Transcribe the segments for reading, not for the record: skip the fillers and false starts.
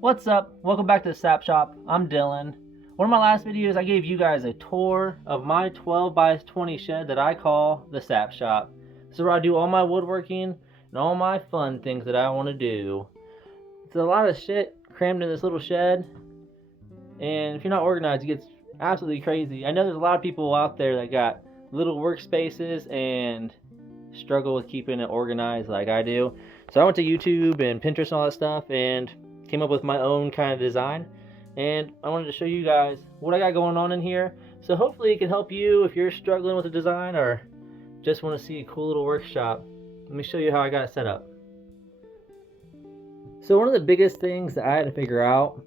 What's up? Welcome back to the Sap Shop. I'm Dylan. One of my last videos, I gave you guys a tour of my 12 by 20 shed that I call the Sap Shop. This is where I do all my woodworking and all my fun things that I want to do. It's a lot of shit crammed in this little shed, and if you're not organized, it gets absolutely crazy. I know there's a lot of people out there that got little workspaces and struggle with keeping it organized like I do. So I went to YouTube and Pinterest and all that stuff and came up with my own kind of design, and I wanted to show you guys what I got going on in here. So hopefully it can help you if you're struggling with a design or just want to see a cool little workshop. Let me show you how I got it set up. So one of the biggest things that I had to figure out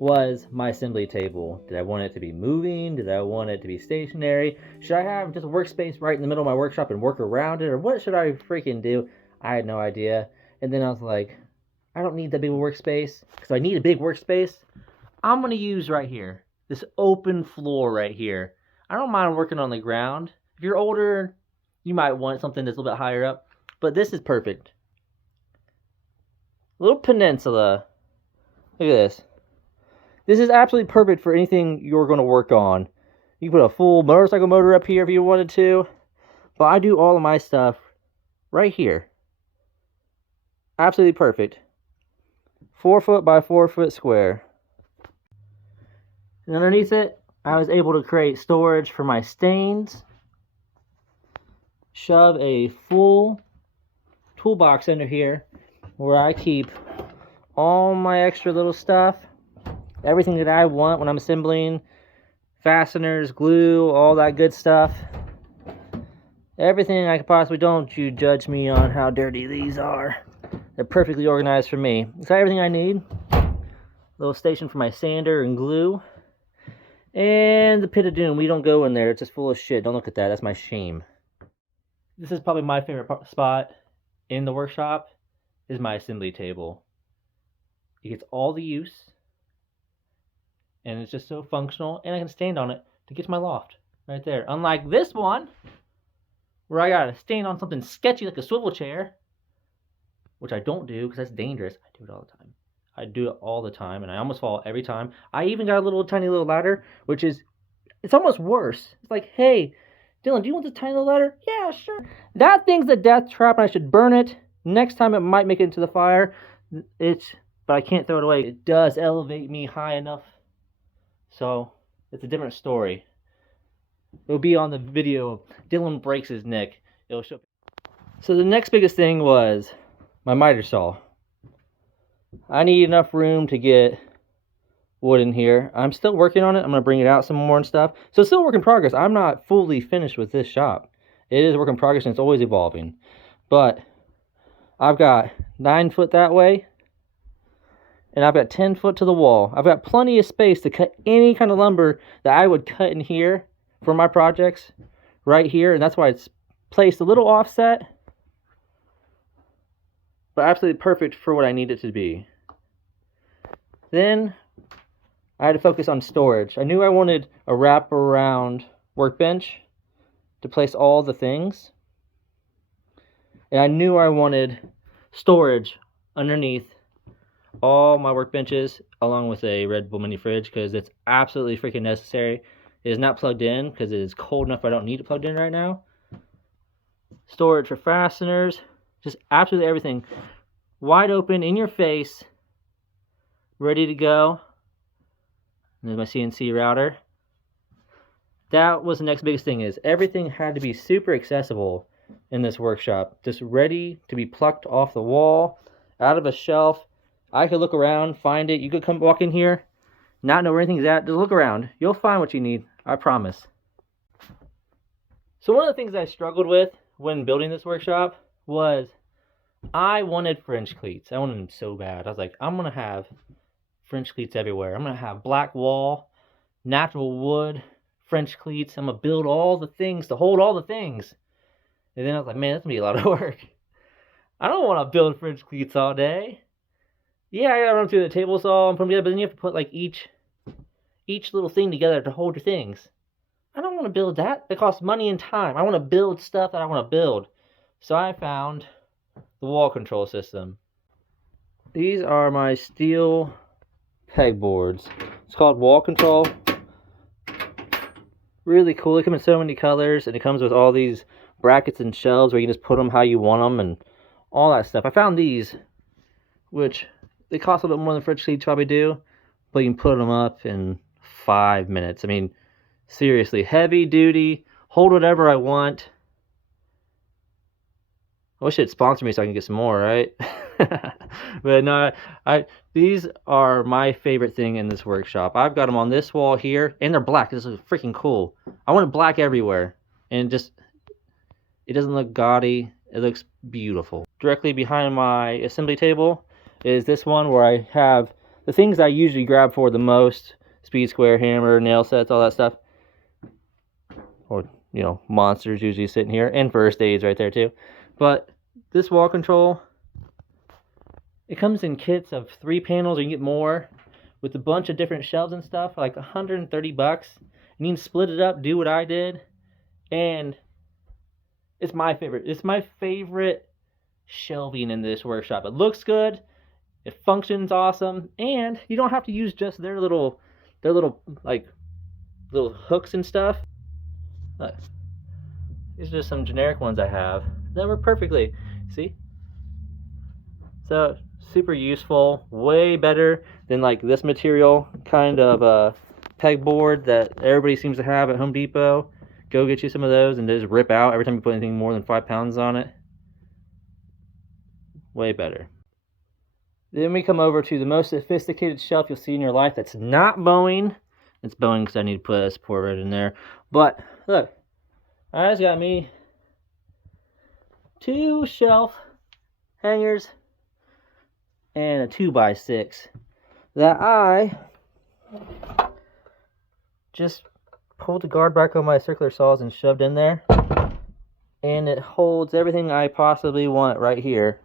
was my assembly table. Did I want it to be moving? Did I want it to be stationary? Should I have just a workspace right in the middle of my workshop and work around it? Or what should I freaking do? I had no idea. And then I was like, I don't need that big workspace, because I need a big workspace. I'm going to use right here, this open floor right here. I don't mind working on the ground. If you're older, you might want something that's a little bit higher up, but this is perfect. Little peninsula. Look at this. This is absolutely perfect for anything you're going to work on. You can put a full motorcycle motor up here if you wanted to, but I do all of my stuff right here. Absolutely perfect. 4 foot by 4 foot square. And underneath it, I was able to create storage for my stains. Shove a full toolbox under here where I keep all my extra little stuff. Everything that I want when I'm assembling. Fasteners, glue, all that good stuff. Everything I could possibly. Don't you judge me on how dirty these are. They're perfectly organized for me. It's got everything I need. Little station for my sander and glue. And the pit of doom. We don't go in there. It's just full of shit. Don't look at that. That's my shame. This is probably my favorite spot in the workshop, is my assembly table. It gets all the use, and it's just so functional, and I can stand on it to get to my loft right there. Unlike this one, where I gotta stand on something sketchy like a swivel chair, which I don't do because that's dangerous. I do it all the time. I do it all the time, and I almost fall every time. I even got a little tiny little ladder, which is, it's almost worse. It's like, hey, Dylan, do you want this tiny little ladder? Yeah, sure. That thing's a death trap, and I should burn it. Next time it might make it into the fire. But I can't throw it away. It does elevate me high enough. So it's a different story. It'll be on the video of Dylan breaks his neck. It'll show. So the next biggest thing was my miter saw. I need enough room to get wood in here. I'm still working on it. I'm going to bring it out some more and stuff. So it's still a work in progress. I'm not fully finished with this shop. It is a work in progress, and it's always evolving. But I've got 9 foot that way, and I've got 10 foot to the wall. I've got plenty of space to cut any kind of lumber that I would cut in here for my projects right here. And that's why it's placed a little offset, but absolutely perfect for what I need it to be. Then I had to focus on storage. I knew I wanted a wraparound workbench to place all the things. And I knew I wanted storage underneath all my workbenches, along with a Red Bull mini fridge, because it's absolutely freaking necessary. It is not plugged in because it is cold enough I don't need it plugged in right now. Storage for fasteners, just absolutely everything. Wide open, in your face, ready to go. And there's my CNC router. That was the next biggest thing, is everything had to be super accessible in this workshop. Just ready to be plucked off the wall, out of a shelf. I could look around, find it. You could come walk in here, not know where anything's at. Just look around. You'll find what you need. I promise. So one of the things I struggled with when building this workshop was I wanted French cleats. I wanted them so bad. I was like, I'm going to have French cleats everywhere. I'm going to have black wall, natural wood, French cleats. I'm going to build all the things to hold all the things. And then I was like, man, that's going to be a lot of work. I don't want to build French cleats all day. Yeah, I got to run through the table saw and put them together, but then you have to put like each little thing together to hold your things. I don't want to build that. It costs money and time. I want to build stuff that I want to build. So I found the wall control system. These are my steel pegboards. It's called Wall Control. Really cool. They come in so many colors, and it comes with all these brackets and shelves where you can just put them how you want them and all that stuff. I found these, which they cost a little bit more than fridge sheets probably do, but you can put them up in 5 minutes. I mean, seriously, heavy duty, hold whatever I want. I wish it'd sponsor me so I can get some more, right? But no, these are my favorite thing in this workshop. I've got them on this wall here, and they're black. This is freaking cool. I want it black everywhere, and it doesn't look gaudy. It looks beautiful. Directly behind my assembly table is this one where I have the things I usually grab for the most: speed square, hammer, nail sets, all that stuff. Or, you know, monsters usually sitting here, and first aids right there too. But this wall control, it comes in kits of 3 panels, or you can get more, with a bunch of different shelves and stuff, like $130. And you can split it up, do what I did, and it's my favorite. It's my favorite shelving in this workshop. It looks good, it functions awesome, and you don't have to use just their little like little hooks and stuff. Look, these are just some generic ones I have that work perfectly. See? So super useful, way better than like this material kind of pegboard that everybody seems to have at Home Depot. Go get you some of those and just rip out every time you put anything more than 5 pounds on it. Way better. Then we come over to the most sophisticated shelf you'll see in your life that's not Boeing. It's Boeing because I need to put a support right in there. But look, I just got me 2 shelf hangers and a 2x6 that I just pulled the guard back on my circular saws and shoved in there, and it holds everything I possibly want right here.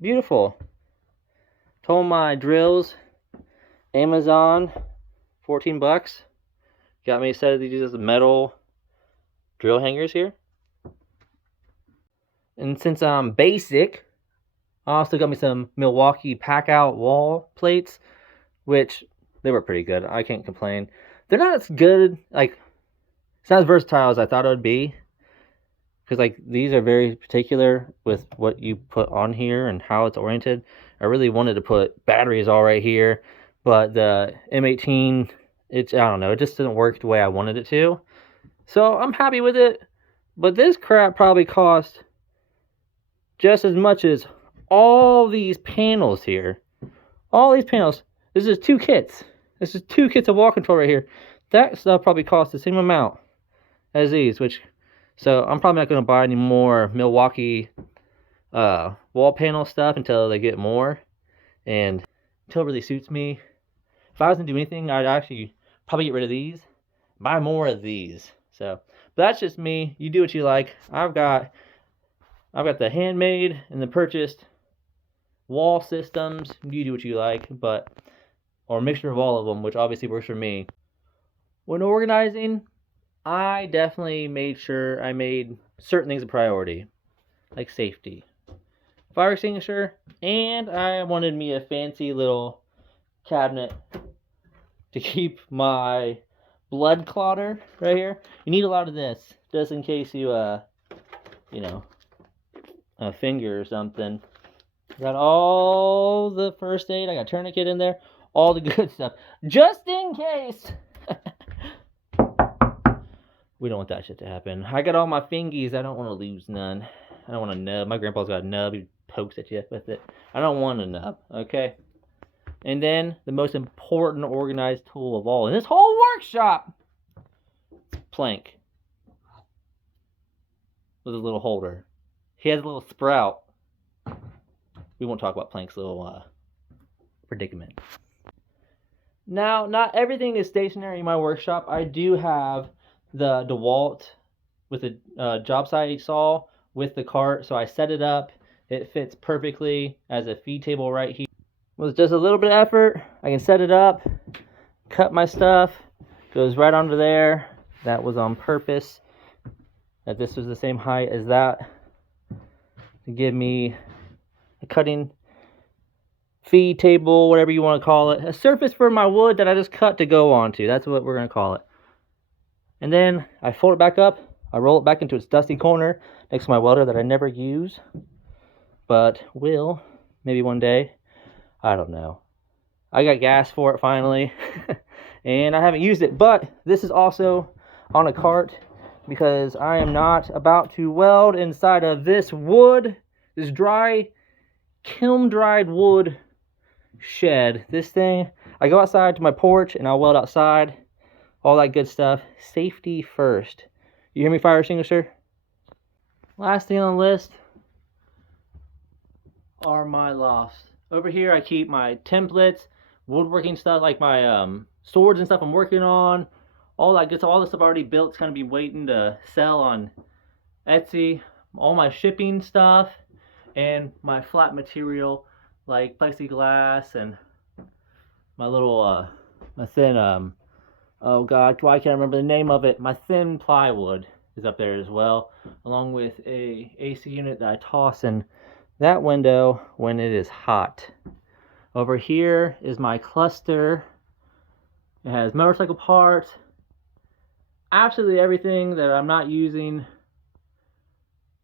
Beautiful. Told my drills, Amazon, 14 bucks. Got me a set of these metal drill hangers here. And since I'm basic, I also got me some Milwaukee packout wall plates, which they were pretty good. I can't complain. They're not as good, like, it's not as versatile as I thought it would be. Because, like, these are very particular with what you put on here and how it's oriented. I really wanted to put batteries all right here, but the M18, I don't know, it just didn't work the way I wanted it to. So I'm happy with it, but this crap probably cost just as much as all these panels here. All these panels. This is 2 kits. This is 2 kits of wall control right here. That stuff probably costs the same amount as these, so I'm probably not going to buy any more Milwaukee wall panel stuff until they get more, and until it really suits me. If I was going to do anything, I'd actually probably get rid of these, buy more of these. So, but that's just me. You do what you like. I've got the handmade and the purchased wall systems. You do what you like, or a mixture of all of them, which obviously works for me. When organizing, I definitely made sure I made certain things a priority, like safety, fire extinguisher, and I wanted me a fancy little cabinet to keep my blood clotter right here. You need a lot of this, just in case you, you know, a finger or something. Got all the first aid. I got tourniquet in there, all the good stuff, just in case. We don't want that shit to happen. I got all my fingies. I don't want to lose none. I don't want a nub. My grandpa's got a nub. He pokes at you with it. I don't want a nub, okay? And then the most important organized tool of all in this whole workshop, plank. With a little holder. He has a little sprout. We won't talk about Plank's little predicament. Now, not everything is stationary in my workshop. I do have the DeWalt with a job site saw with the cart, so I set it up. It fits perfectly as a feed table right here. With just a little bit of effort, I can set it up, cut my stuff, goes right onto there. That was on purpose, that this was the same height as that, to give me a cutting feed table, whatever you want to call it. A surface for my wood that I just cut to go onto. That's what we're going to call it. And then I fold it back up. I roll it back into its dusty corner next to my welder that I never use, but will maybe one day. I don't know. I got gas for it finally, and I haven't used it, but this is also on a cart because I am not about to weld inside of this wood, this dry, kiln-dried wood shed. This thing, I go outside to my porch and I'll weld outside, all that good stuff. Safety first. You hear me, fire extinguisher? Last thing on the list are my lofts. Over here I keep my templates, woodworking stuff like my swords and stuff I'm working on, all that good stuff. All this stuff already built, it's gonna be waiting to sell on Etsy. All my shipping stuff and my flat material like plexiglass and my little my thin oh god, why can't I remember the name of it? My thin plywood is up there as well, along with a AC unit that I toss in that window when it is hot. Over here is my cluster. It has motorcycle parts, absolutely everything that I'm not using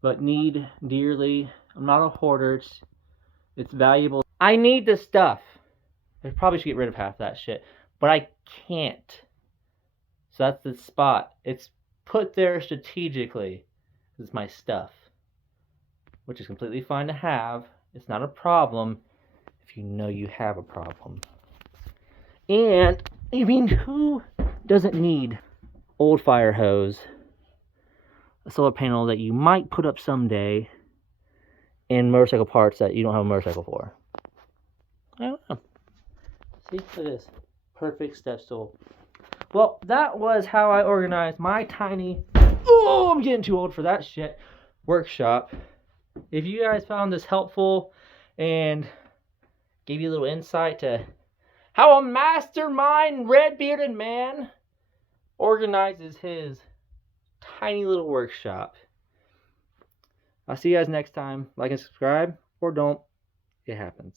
but need dearly. I'm not a hoarder. It's valuable. I need this stuff. I probably should get rid of half that shit, but I can't. So that's the spot. It's put there strategically. This is my stuff, which is completely fine to have. It's not a problem if you know you have a problem. And I mean, who doesn't need old fire hose, a solar panel that you might put up someday, and motorcycle parts that you don't have a motorcycle for? I don't know. See, look at this. Perfect step stool. Well, that was how I organized my tiny, oh, I'm getting too old for that shit, workshop. If you guys found this helpful and gave you a little insight to how a mastermind red-bearded man organizes his tiny little workshop, I'll see you guys next time. Like and subscribe, or don't. It happens.